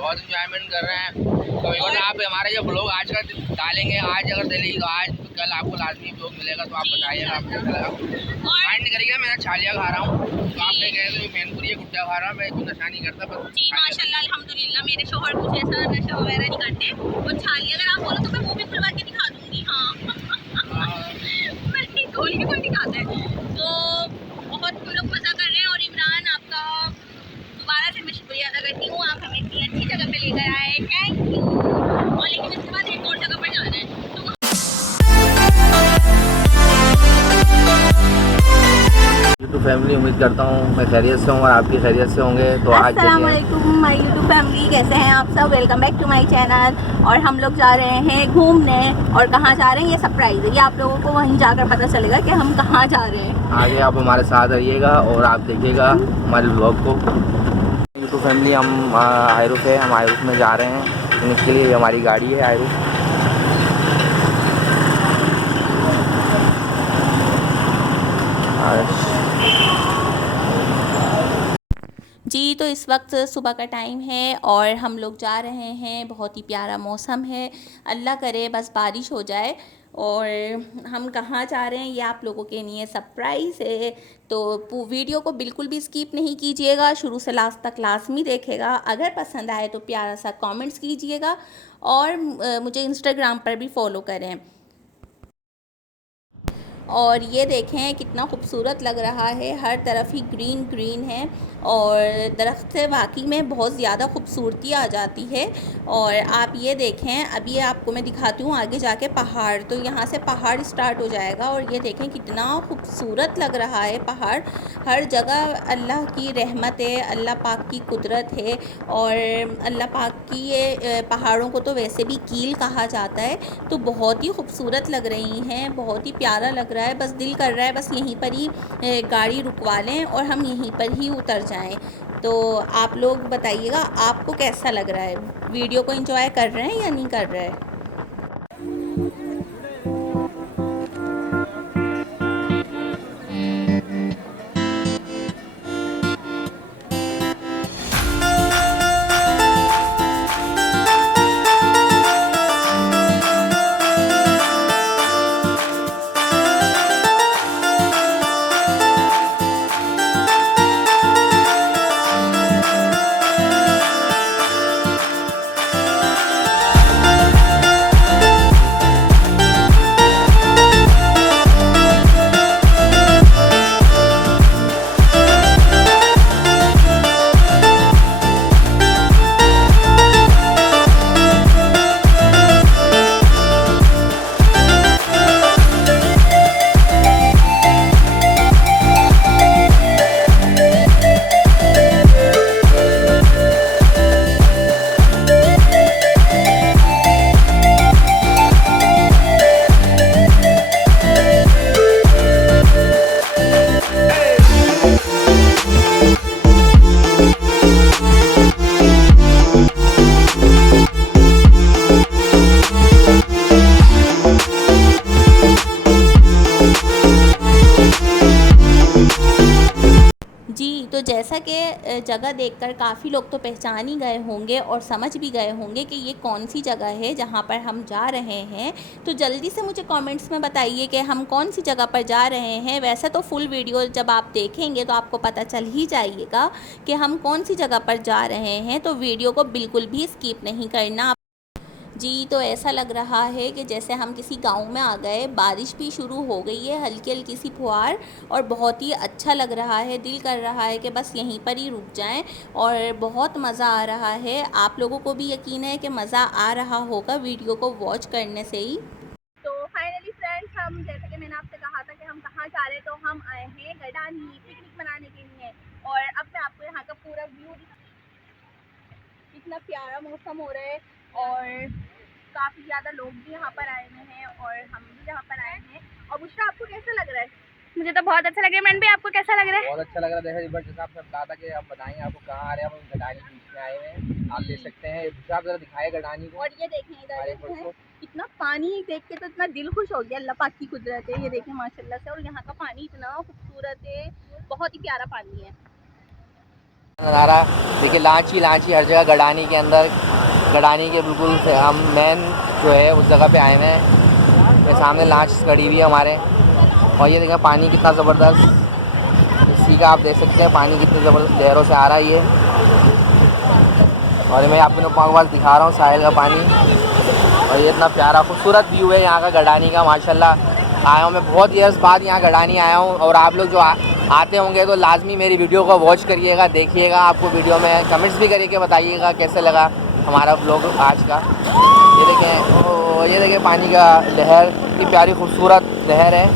बहुत इंजॉयमेंट कर रहे हैं। तो और आप हमारे जो ब्लॉग आज का डालेंगे, आज अगर दिल्ली आज तो कल आपको लाजमी ब्लॉग मिलेगा, तो आप बताइएगा आपको कैसा लगा। माइंड नहीं करिएगा, मैं छालिया खा रहा हूँ, तो आप नहीं कहेंगे तो मैनपुरी ये गुट्टा खा रहा हूँ, मैं कोई नशा नहीं करता बस। जी माशाल्लाह अल्हम्दुलिल्लाह, मेरे शोहर कुछ ऐसा नशा वगैरह नहीं करते। और छालिया अगर आप बोलो तो मैं वो भी खुलवा के दिखा दूँगी। हाँ मैं खोल के कोई नहीं खाता है। तो बहुत हम लोग मज़ा कर रहे हैं। और इमरान, आपका दोबारा से मैं शुक्रिया अदा करती हूँ, आप हमें इतनी अच्छी जगह पे लेकर आए, थैंक यू। और लेकिन इसके बाद एक और जगह पर जाना है तो यूट्यूब फैमिली, उम्मीद करता हूँ मैं खैरियत से हूँ और आपकी खैरियत से होंगे। तो आज अस्सलाम वालेकुम माय यूट्यूब फैमिली, कैसे हैं आप सब? Welcome back to my channel. और हम लोग जा रहे हैं घूमने, और कहाँ जा रहे हैं ये सरप्राइज है, ये आप लोगों को वहीं जाकर पता चलेगा कि हम कहाँ जा रहे हैं। आगे आप हमारे साथ रहिएगा और आप देखिएगा हमारे ब्लॉग को। यूट्यूब फैमिली, हम आयरूफ है, हम आयरूफ में जा रहे हैं, इसके लिए हमारी गाड़ी है आयरूफ। जी तो इस वक्त सुबह का टाइम है और हम लोग जा रहे हैं। बहुत ही प्यारा मौसम है, अल्लाह करे बस बारिश हो जाए। और हम कहाँ जा रहे हैं ये आप लोगों के लिए सरप्राइज़ है, तो वीडियो को बिल्कुल भी स्किप नहीं कीजिएगा, शुरू से लास्ट तक लाजमी देखेगा। अगर पसंद आए तो प्यारा सा कमेंट्स कीजिएगा और मुझे इंस्टाग्राम पर भी फॉलो करें। और ये देखें कितना खूबसूरत लग रहा है, हर तरफ ही ग्रीन ग्रीन है और दरख्त से वाकई में बहुत ज़्यादा खूबसूरती आ जाती है। और आप ये देखें, अभी आपको मैं दिखाती हूँ आगे जाके पहाड़, तो यहाँ से पहाड़ स्टार्ट हो जाएगा। और ये देखें कितना खूबसूरत लग रहा है पहाड़, हर जगह अल्लाह की रहमत है, अल्लाह पाक की कुदरत है। और अल्लाह पाक की ये पहाड़ों को तो वैसे भी कील कहा जाता है, तो बहुत ही खूबसूरत लग रही हैं, बहुत ही प्यारा लग रहा है। बस दिल कर रहा है बस यहीं पर ही गाड़ी रुकवा लें और हम यहीं पर ही उतर जाएं। तो आप लोग बताइएगा आपको कैसा लग रहा है, वीडियो को एंजॉय कर रहे हैं या नहीं कर रहे हैं? तो जैसा कि जगह देखकर काफ़ी लोग तो पहचान ही गए होंगे और समझ भी गए होंगे कि ये कौन सी जगह है जहाँ पर हम जा रहे हैं। तो जल्दी से मुझे कमेंट्स में बताइए कि हम कौन सी जगह पर जा रहे हैं। वैसे तो फुल वीडियो जब आप देखेंगे तो आपको पता चल ही जाइएगा कि हम कौन सी जगह पर जा रहे हैं, तो वीडियो को बिल्कुल भी स्किप नहीं करना। जी तो ऐसा लग रहा है कि जैसे हम किसी गांव में आ गए, बारिश भी शुरू हो गई है, हल्की हल्की सी फुहार, और बहुत ही अच्छा लग रहा है, दिल कर रहा है कि बस यहीं पर ही रुक जाएं। और बहुत मज़ा आ रहा है, आप लोगों को भी यकीन है कि मज़ा आ रहा होगा वीडियो को वॉच करने से ही। तो फाइनली फ्रेंड्स, हम हम आए हैं गडानी पिकनिक मनाने के लिए और अब मैं आपको यहाँ का पूरा व्यू कितना प्यारा मौसम हो रहा है और काफ़ी ज़्यादा लोग भी यहाँ पर आए हुए हैं और हम भी यहाँ पर आए हैं। और बुशरा आपको कैसा लग रहा है? मुझे तो बहुत अच्छा लग रहा है। मैंने भी आपको कैसा लग रहा है? बहुत अच्छा लग रहा है। देखो जैसा आपने कहा था कि हम बताएंगे आपको कहाँ आ रहे हैं, हम गडानी बीच में आए हुए हैं, आप देख सकते हैं। आप जरा दिखाए गडानी को। और ये देखें इधर इतना पानी देख के तो इतना दिल खुश हो गया। अल्लाह पाक की कुदरत है, ये देखें माशाल्लाह से। और यहाँ का पानी इतना खूबसूरत है, बहुत ही प्यारा पानी है। नज़ारा देखिए, लांची हर जगह गडानी के अंदर, गडानी के बिल्कुल हम मेन जो है उस जगह पे आए हुए हैं। ये सामने लांच खड़ी हुई है हमारे, और ये देखें पानी कितना ज़बरदस्त, इसी का आप देख सकते हैं पानी कितनी ज़बरदस्त लहरों से आ रहा है ये। और मैं आपको पास दिखा रहा हूँ साहिल का पानी, और ये इतना प्यारा खूबसूरत व्यू है यहाँ का गडानी का। माशाल्लाह आया हूँ मैं बहुत ईयर्स बाद यहाँ गडानी आया हूँ, और आप लोग जो आते होंगे तो लाजमी मेरी वीडियो को वॉच करिएगा, देखिएगा। आपको वीडियो में कमेंट्स भी करिए, बताइएगा कैसे लगा हमारा ब्लॉग आज का। ये देखें पानी का लहर, इतनी प्यारी खूबसूरत लहर है।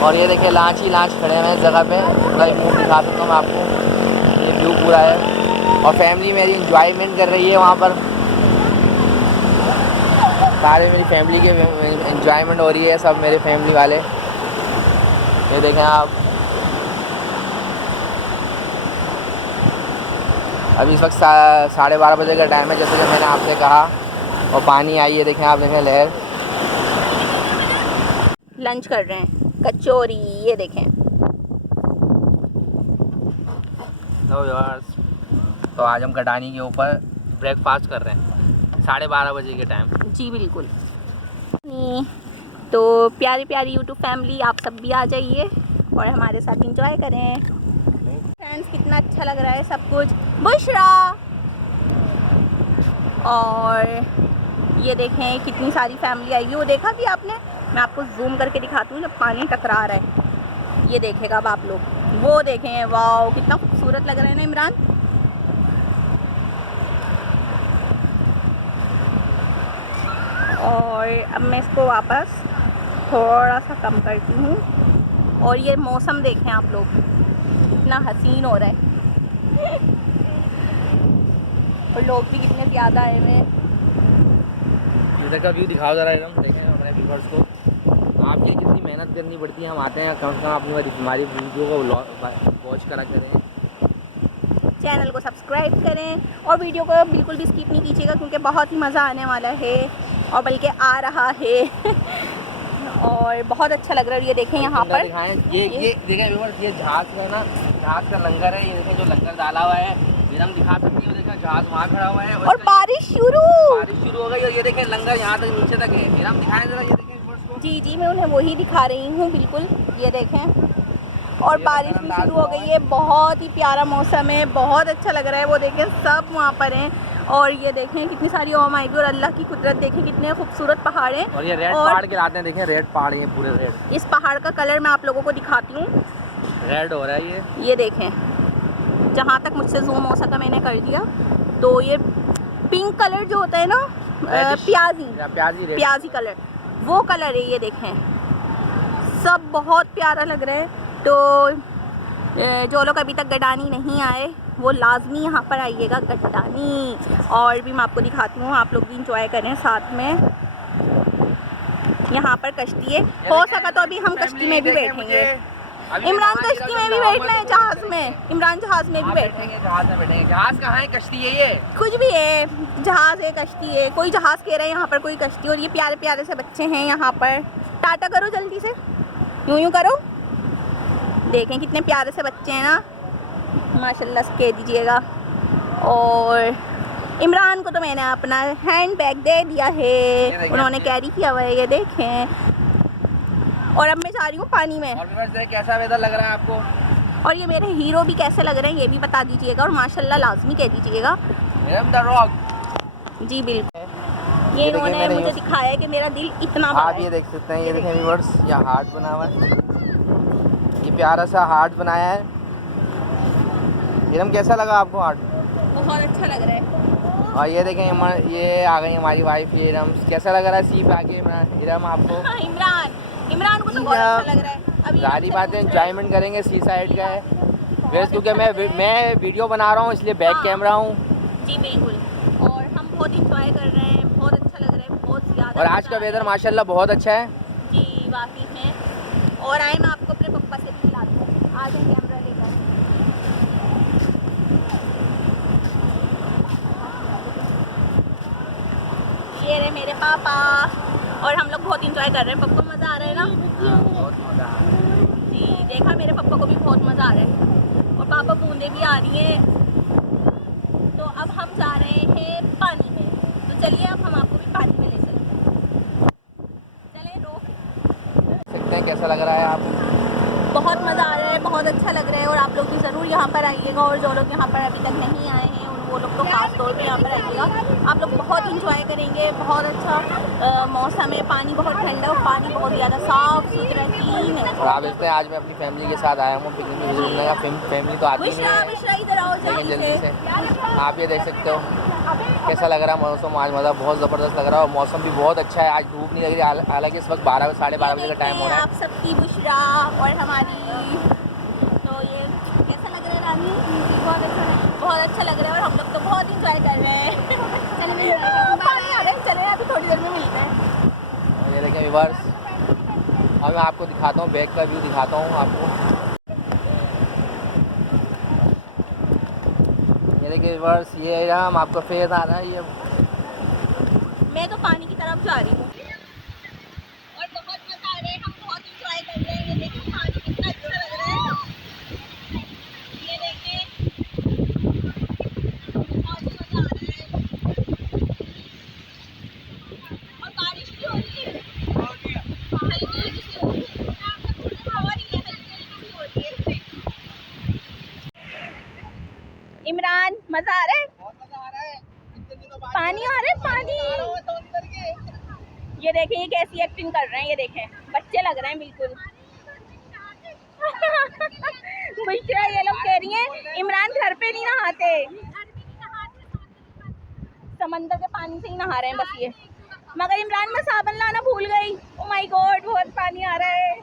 और ये देखें लांच खड़े हुए हैं जगह पे, लाइव व्यू दिखा सकता हूँ मैं आपको, ये व्यू पूरा है। और फैमिली मेरी इंजॉयमेंट कर रही है वहाँ पर, सारे मेरी फैमिली के इंजॉयमेंट हो रही है, सब मेरे फैमिली वाले। ये देखें आप, अभी इस वक्त 12:30 बजे का टाइम है, जैसे कि मैंने आपसे कहा। और पानी आई है, देखें आप, देखें लहर। लंच कर रहे हैं, कचौरी, ये देखें। तो आज हम गडानी के ऊपर ब्रेकफास्ट कर रहे हैं 12:30 बजे के टाइम। जी बिल्कुल। तो प्यारी प्यारी यूट्यूब फैमिली, आप सब भी आ जाइए और हमारे साथ एंजॉय करें। फ्रेंड्स कितना अच्छा लग रहा है सब कुछ। बुशरा, और ये देखें कितनी सारी फैमिली आई है। वो देखा भी आपने? मैं आपको जूम करके दिखाती हूँ जब पानी टकरा रहा है। ये देखेगा अब आप लोग, वो देखें, वाह कितना खूबसूरत लग रहा है ना इमरान। और अब मैं इसको वापस थोड़ा सा कम करती हूँ। और ये मौसम देखें आप लोग, कितना हसीन हो रहा है और लोग भी कितने ज़्यादा आए हुए हैं। इधर का व्यू दिखाओ ज़रा एकदम, देखें हमारे व्यूअर्स को। आपके लिए कितनी मेहनत करनी पड़ती है, हम आते हैं कम से कम अपनी हमारी वीडियो को वॉच करा करें, चैनल को सब्सक्राइब करें और वीडियो को बिल्कुल भी स्किप नहीं कीजिएगा, क्योंकि बहुत ही मज़ा आने वाला है और बल्कि आ रहा है और बहुत अच्छा लग रहा है। ये देखें यहाँ पर, ये देखें व्यूअर्स, ये जहाज़ है ना, जहाज़ का लंगर है। ये देखें जो लंगर डाला हुआ है, ये हम दिखा सकते हो। देखें जहाज़ वहाँ खड़ा हुआ है और बारिश शुरू हो गई। और ये देखें लंगर यहाँ तक नीचे तक है। फिर हम दिखाएं जरा, ये देखें व्यूअर्स को। जी मैं उन्हें वही दिखा रही हूँ बिल्कुल। ये देखें, और बारिश भी शुरू हो गई है। बहुत ही प्यारा मौसम है, बहुत अच्छा लग रहा है। वो देखें सब वहाँ पर हैं, और ये देखें कितनी सारी और अल्लाह की कुदरत देखें, कितने खूबसूरत पहाड़ हैं। और ये रेड पहाड़ के लाते हैं, देखें रेड पहाड़ है पूरे रेड। इस पहाड़ का कलर मैं आप लोगों को दिखाती हूँ, रेड हो रहा है ये देखें। जहाँ तक मुझसे जूम हो सका मैंने कर दिया। तो ये पिंक कलर जो होता है ना, प्याजी कलर, वो कलर है। ये देखें सब बहुत प्यारा लग रहा है। तो जो लोग अभी तक गडानी नहीं आए वो लाजमी यहाँ पर आइएगा गडानी। और भी मैं आपको दिखाती हूँ, आप लोग भी इंजॉय करें साथ में। यहाँ पर कश्ती है, हो सका तो अभी हम कश्ती में भी बैठेंगे। इमरान कश्ती में भी बैठना है, जहाज में। इमरान जहाज में भी बैठेंगे। जहाज में बैठेंगे। जहाज कहाँ है? कश्ती है, ये कुछ भी है, जहाज है, कश्ती है। कोई जहाज कह रहा है यहाँ पर, कोई कश्ती। और ये प्यारे प्यारे से बच्चे हैं यहाँ पर। टाटा करो जल्दी से, यूं करो। देखें कितने प्यारे से बच्चे हैं ना, माशाल्लाह से कह दीजिएगा। और इमरान को तो मैंने अपना हैंड बैग दे दिया है, उन्होंने कैरी किया हुआ है, ये देखें। और अब मैं जा रही हूँ पानी में। और कैसा वेदर लग रहा है आपको? और ये मेरे हीरो भी कैसे लग रहे हैं ये भी बता दीजिएगा, और माशाल्लाह लाजमी कह दीजिएगा। जी बिल्कुल, ये इन्होंने मुझे दिखाया है कि मेरा दिल इतना बड़ा है। आप ये देख सकते हैं, ये देखें व्यूअर्स, यहाँ हार्ट बना हुआ है, ये प्यारा सा हार्ट बनाया है। इरम कैसा लगा आपको हार्ट? बहुत अच्छा लग रहा है। और ये देखें, ये आ गई हमारी वाइफ। ये इरम कैसा लग रहा है? सीप आगे इरम आपको? इमरान इमरान को तो बहुत अच्छा लग रहा है। अभी सारी बातें एंजॉयमेंट करेंगे, सी साइड का है वैसे, क्योंकि मैं वीडियो बना रहा हूँ इसलिए बैक हाँ। कैमरा हूँ। जी बिल्कुल, और हम बहुत इंजॉय कर रहे हैं, बहुत अच्छा लग रहा है, बहुत ज़्यादा। और आज का वेदर माशाल्लाह बहुत अच्छा है। जी वाकई में। और आए मैं आपको अपने पप्पा से भी मिलाती हूँ, आ जाए कैमरा लेकर। ये रहे मेरे पापा, और हम लोग बहुत इंजॉय कर रहे हैं। पप्पा मज़ा आ रहा है ना? बहुत मज़ा आ रहा है। जी देखा, मेरे पापा को भी बहुत मज़ा आ रहा है, और पापा बूंदे भी आ रही हैं। तो अब हम जा रहे हैं पानी में, तो चलिए अब हम आपको भी पानी में ले चलते हैं। चले रोक सकते हैं कैसा लग रहा है आप? बहुत मज़ा आ रहा है, बहुत अच्छा लग रहा है, और आप लोग भी ज़रूर यहाँ पर आइएगा, और जो लोग यहाँ पर अभी तक नहीं आए हैं वो लोग तो खास तौर पे यहाँ पर आइएगा। आप लोग बहुत इंजॉय करेंगे, बहुत अच्छा मौसम है, पानी बहुत ठंडा और पानी बहुत ज़्यादा साफ़ सुथरा क्लीन है। और आप देखते हैं आज मैं अपनी फैमिली के साथ आया हूँ पिकनिक में घूमने का। फैमिली तो आती नहीं है, विश्रा इधर आओ लेकिन जल्दी जल्दी से आप ये देख सकते हो कैसा लग रहा है मौसम। आज मतलब बहुत ज़बरदस्त लग रहा है, और मौसम भी बहुत अच्छा है, आज धूप नहीं लग रही। हालांकि इस वक्त 12 साढ़े 12 बजे का टाइम हो रहा है। आप सबकी बुशरा और हमारी, तो ये कैसा लग रहा है रानी? बहुत अच्छा लग रहा है, और हम लोग तो बहुत इंजॉय कर रहे हैं। पानी आ रहा है, चले अभी थोड़ी देर में मिलते हैं। ये देखें व्यूअर्स, अब मैं आपको दिखाता हूँ, बैक का व्यू दिखाता हूँ आपको। ये देखिए व्यूअर्स, ये हम आपको फेस आ रहा है। ये मैं तो पानी की तरफ जा रही हूँ, और बहुत मजा आ रहा है, हम बहुत इंजॉय कर रहे हैं। ये देखिए पानी कितना अच्छा लग रहा है, ये देखिए बहुत मजा आ रहा है, और बारिश भी हो रही है, हल्की हल्की सी हो रही है, और ये हल्की हल्की सी हो रही है। इमरान मजा आ रहा है? बहुत मजा आ रहा है, पानी आ रहा है, पानी। ये देखें ये कैसी एक्टिंग कर रहे हैं, ये देखें बच्चे लग रहे हैं बिल्कुल। बुशरा ये लोग कह रही हैं इमरान घर पे नहीं नहाते, समंदर के पानी से ही नहा रहे हैं बस ये। मगर इमरान मैं साबन लाना भूल गई। ओह माय गॉड, बहुत पानी आ रहा है।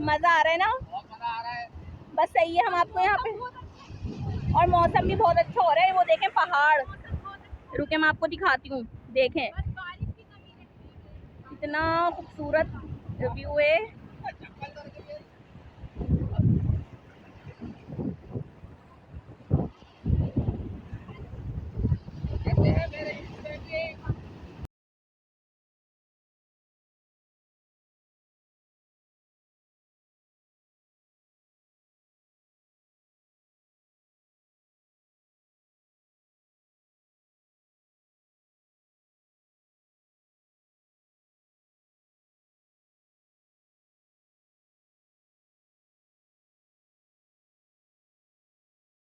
मजा आ रहा है ना? बहुत मजा आ रहा है। बस सही है, हम आपको यहाँ पे, और मौसम भी बहुत अच्छा हो रहा है। वो देखें पहाड़, रुके मैं आपको दिखाती हूँ, देखें कितना खूबसूरत व्यू है।